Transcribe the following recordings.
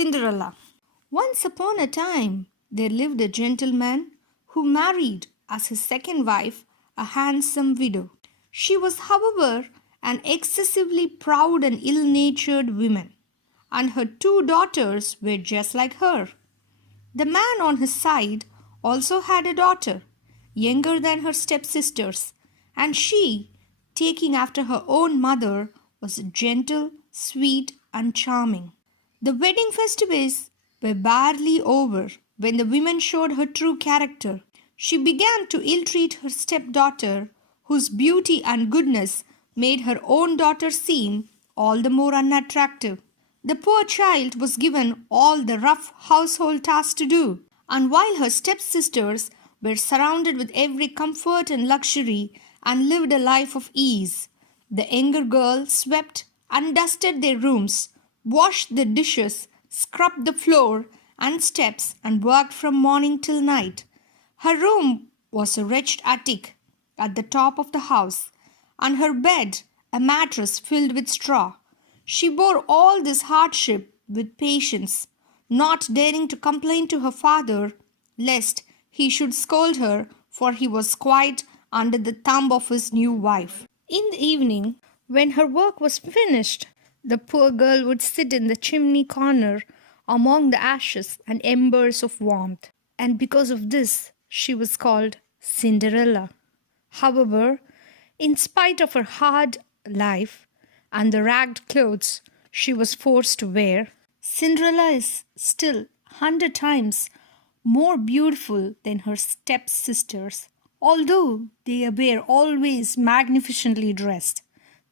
Cinderella. Once upon a time, there lived a gentleman who married as his second wife a handsome widow. She was, however, an excessively proud and ill natured woman, and her two daughters were just like her. The man on his side also had a daughter, younger than her stepsisters, and she, taking after her own mother, was gentle, sweet, and charming. The wedding festivities were barely over when the woman showed her true character. She began to ill treat her stepdaughter, whose beauty and goodness made her own daughter seem all the more unattractive. The poor child was given all the rough household tasks to do, and while her stepsisters were surrounded with every comfort and luxury and lived a life of ease, the younger girl swept and dusted their rooms, washed the dishes, scrubbed the floor and steps, and worked from morning till night. Her room was a wretched attic at the top of the house, and her bed a mattress filled with straw. She bore all this hardship with patience, not daring to complain to her father, lest he should scold her, for he was quite under the thumb of his new wife. In the evening, when her work was finished, the poor girl would sit in the chimney corner among the ashes and embers of warmth, and because of this she was called Cinderella. However, in spite of her hard life and the ragged clothes she was forced to wear, Cinderella is still 100 times more beautiful than her stepsisters, although they were always magnificently dressed.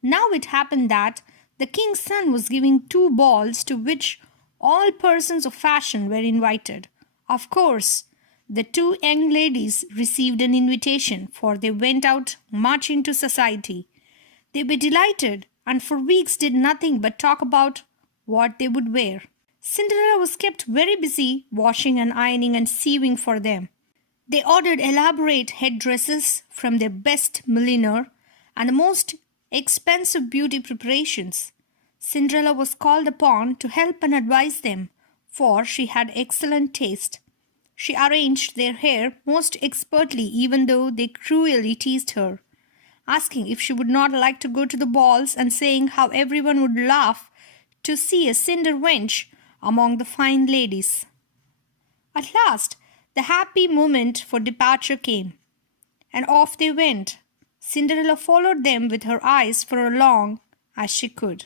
Now it happened that the king's son was giving two balls to which all persons of fashion were invited. Of course, the two young ladies received an invitation, for they went out much into society. They were delighted, and for weeks did nothing but talk about what they would wear. Cinderella was kept very busy washing and ironing and sewing for them. They ordered elaborate headdresses from their best milliner and the most expensive beauty preparations. Cinderella was called upon to help and advise them, for she had excellent taste. She arranged their hair most expertly, even though they cruelly teased her, asking if she would not like to go to the balls and saying how everyone would laugh to see a cinder wench among the fine ladies. At last, the happy moment for departure came, and off they went. Cinderella followed them with her eyes for as long as she could,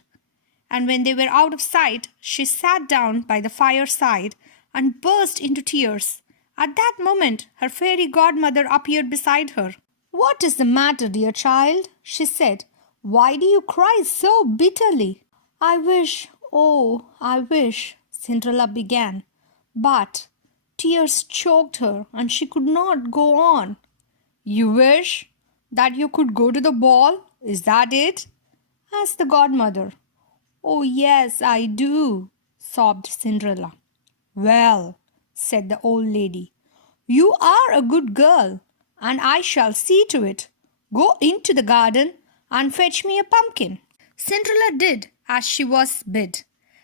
and when they were out of sight, she sat down by the fireside and burst into tears. At that moment, her fairy godmother appeared beside her. "What is the matter, dear child?" she said. "Why do you cry so bitterly?" "I wish, oh, I wish," Cinderella began, but tears choked her and she could not go on. "You wish that you could go to the ball? Is that it?" asked the godmother. "Oh, yes, I do," sobbed Cinderella. "Well," said the old lady, "you are a good girl, and I shall see to it. Go into the garden and fetch me a pumpkin." Cinderella did as she was bid,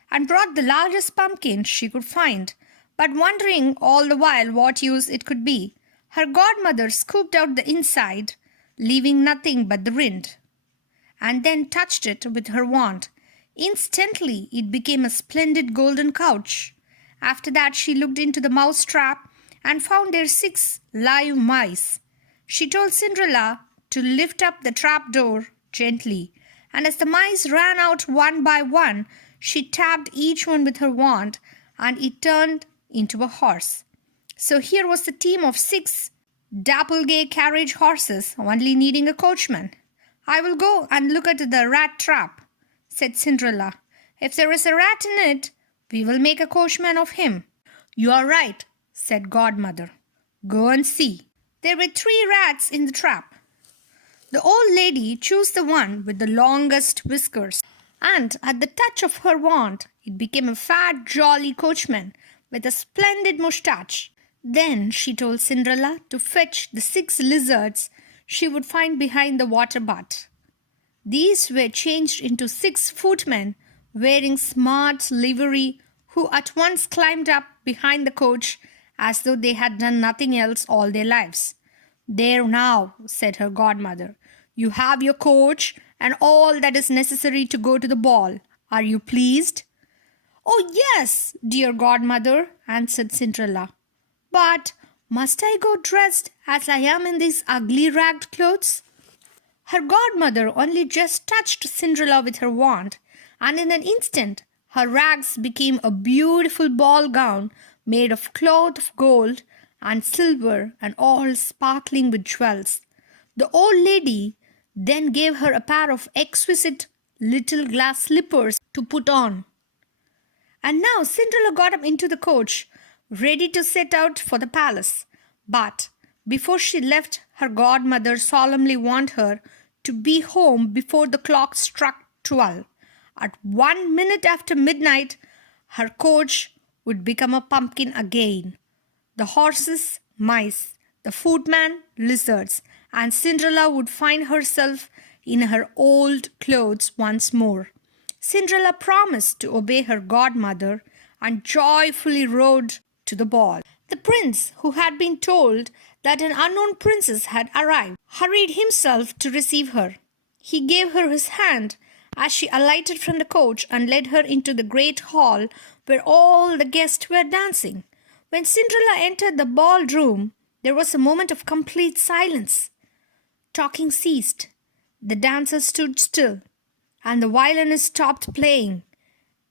and brought the largest pumpkin she could find, but wondering all the while what use it could be. Her godmother scooped out the inside, leaving nothing but the rind, and then touched it with her wand. Instantly it became a splendid golden couch. After that she looked into the mouse trap and found there 6 live mice. She told Cinderella to lift up the trap door gently, and as the mice ran out one by one, she tapped each one with her wand, and it turned into a horse. So here was a team of 6 dapple-gay carriage horses, only needing a coachman. "I will go and look at the rat trap," said Cinderella. "If there is a rat in it, we will make a coachman of him." "You are right," said godmother. "Go and see." There were 3 rats in the trap. The old lady chose the one with the longest whiskers, and at the touch of her wand, it became a fat, jolly coachman with a splendid moustache. Then she told Cinderella to fetch the 6 lizards she would find behind the water butt. These were changed into 6 footmen wearing smart livery who at once climbed up behind the coach as though they had done nothing else all their lives. "There now," said her godmother, "you have your coach and all that is necessary to go to the ball. Are you pleased?" "Oh, yes, dear godmother," answered Cinderella. "But must I go dressed as I am in these ugly ragged clothes?" Her godmother only just touched Cinderella with her wand, and in an instant her rags became a beautiful ball gown made of cloth of gold and silver and all sparkling with jewels. The old lady then gave her a pair of exquisite little glass slippers to put on. And now Cinderella got up into the coach, ready to set out for the palace. But before she left, her godmother solemnly warned her to be home before the clock struck 12. At 1 minute after midnight, her coach would become a pumpkin again. The horses, mice, the footman, lizards, and Cinderella would find herself in her old clothes once more. Cinderella promised to obey her godmother and joyfully rode to the ball. The prince, who had been told that an unknown princess had arrived, hurried himself to receive her. He gave her his hand as she alighted from the coach and led her into the great hall where all the guests were dancing. When Cinderella entered the ballroom, there was a moment of complete silence. Talking ceased. The dancers stood still, and the violinist stopped playing.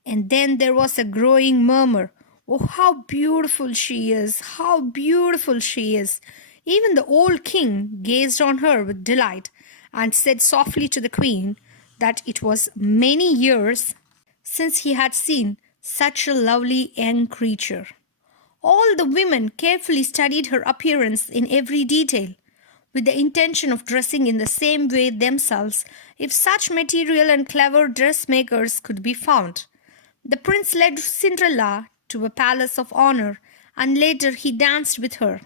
And then there was a growing murmur. "Oh, how beautiful she is! How beautiful she is!" Even the old king gazed on her with delight and said softly to the queen that it was many years since he had seen such a lovely young creature. All the women carefully studied her appearance in every detail, with the intention of dressing in the same way themselves if such material and clever dressmakers could be found. The prince led Cinderella to a palace of honor, and later he danced with her.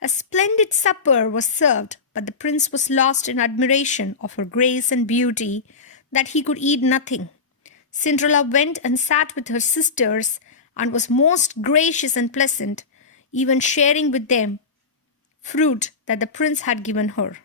A splendid supper was served, but the prince was lost in admiration of her grace and beauty that he could eat nothing. Cinderella went and sat with her sisters and was most gracious and pleasant, even sharing with them fruit that the prince had given her.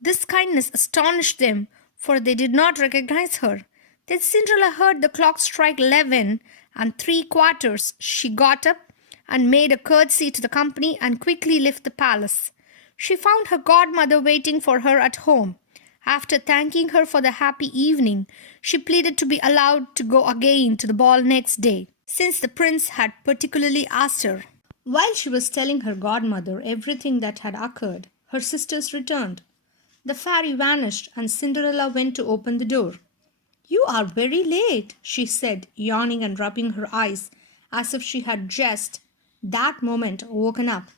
This kindness astonished them, for they did not recognize her. Then Cinderella heard the clock strike 11 3/4. She got up and made a curtsy to the company and quickly left the palace. She found her godmother waiting for her at home. After thanking her for the happy evening, she pleaded to be allowed to go again to the ball next day, since the prince had particularly asked her. While she was telling her godmother everything that had occurred, her sisters returned. The fairy vanished, and Cinderella went to open the door. "You are very late," she said, yawning and rubbing her eyes as if she had just that moment woken up,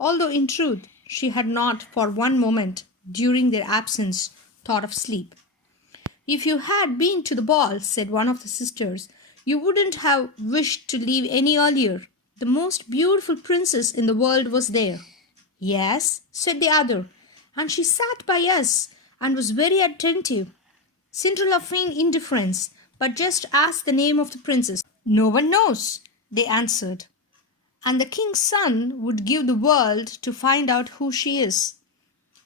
although in truth she had not for one moment during their absence thought of sleep. "If you had been to the ball," said one of the sisters, "you wouldn't have wished to leave any earlier. The most beautiful princess in the world was there." "Yes," said the other, "and she sat by us and was very attentive." Cinderella feigned indifference, but just asked the name of the princess. "No one knows," they answered, "and the king's son would give the world to find out who she is."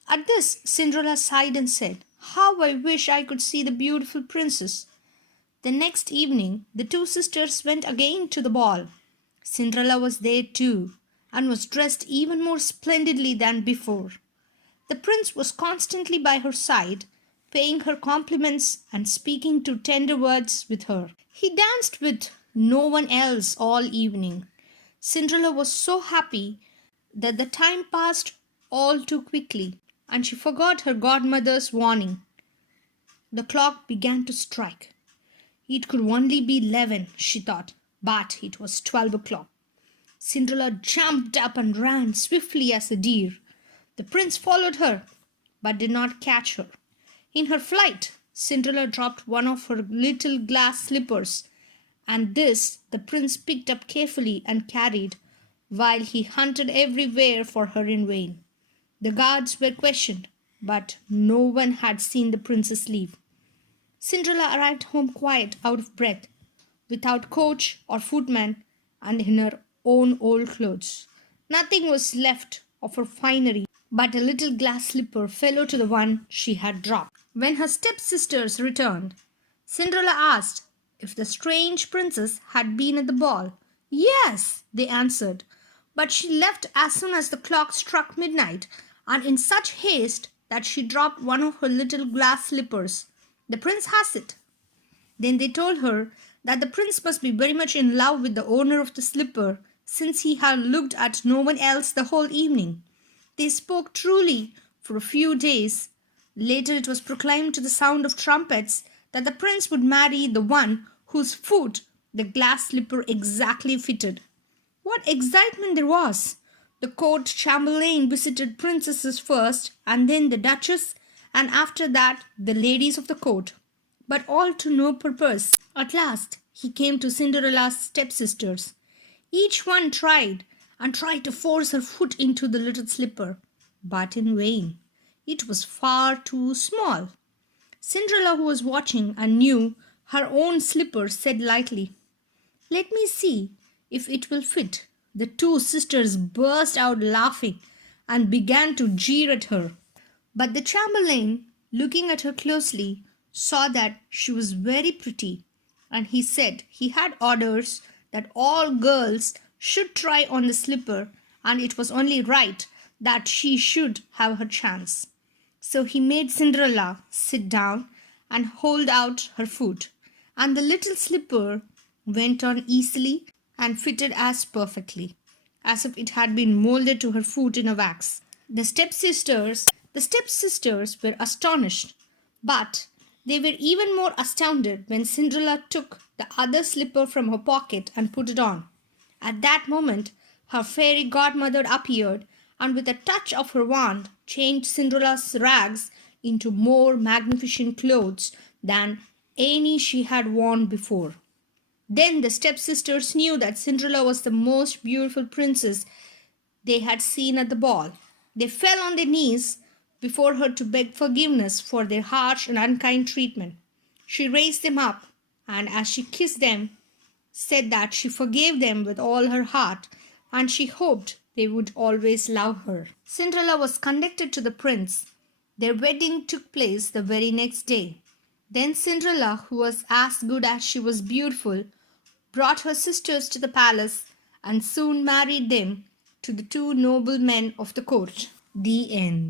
At this, Cinderella sighed and said, "How I wish I could see the beautiful princess." The next evening, the two sisters went again to the ball. Cinderella was there too, and was dressed even more splendidly than before. The prince was constantly by her side, paying her compliments and speaking to tender words with her. He danced with no one else all evening. Cinderella was so happy that the time passed all too quickly, and she forgot her godmother's warning. The clock began to strike. It could only be 11, she thought, but it was 12 o'clock. Cinderella jumped up and ran swiftly as a deer. The prince followed her, but did not catch her. In her flight, Cinderella dropped one of her little glass slippers, and this the prince picked up carefully and carried, while he hunted everywhere for her in vain. The guards were questioned, but no one had seen the princess leave. Cinderella arrived home quite out of breath, without coach or footman, and in her own old clothes. Nothing was left of her finery but a little glass slipper fellow to the one she had dropped. When her stepsisters returned, Cinderella asked if the strange princess had been at the ball. Yes, they answered, but she left as soon as the clock struck midnight, and in such haste that she dropped one of her little glass slippers. The prince has it. Then they told her that the prince must be very much in love with the owner of the slipper, since he had looked at no one else the whole evening. They spoke truly for a few days. Later it was proclaimed to the sound of trumpets that the prince would marry the one whose foot the glass slipper exactly fitted. What excitement there was! The court chamberlain visited princesses first, and then the duchess, and after that the ladies of the court. But all to no purpose. At last he came to Cinderella's stepsisters. Each one tried and tried to force her foot into the little slipper, but in vain. It was far too small. Cinderella, who was watching and knew her own slipper, said lightly, "Let me see if it will fit." The two sisters burst out laughing and began to jeer at her. But the chamberlain, looking at her closely, saw that she was very pretty, and he said he had orders that all girls should try on the slipper, and it was only right that she should have her chance. So he made Cinderella sit down and hold out her foot, and the little slipper went on easily and fitted as perfectly as if it had been molded to her foot in a wax. The stepsisters were astonished, but they were even more astounded when Cinderella took the other slipper from her pocket and put it on. At that moment, her fairy godmother appeared, and with a touch of her wand, changed Cinderella's rags into more magnificent clothes than any she had worn before. Then the stepsisters knew that Cinderella was the most beautiful princess they had seen at the ball. They fell on their knees before her to beg forgiveness for their harsh and unkind treatment. She raised them up, and as she kissed them, said that she forgave them with all her heart, and she hoped they would always love her. Cinderella was conducted to the prince. Their wedding took place the very next day. Then Cinderella, who was as good as she was beautiful, brought her sisters to the palace and soon married them to the two noble men of the court. The end.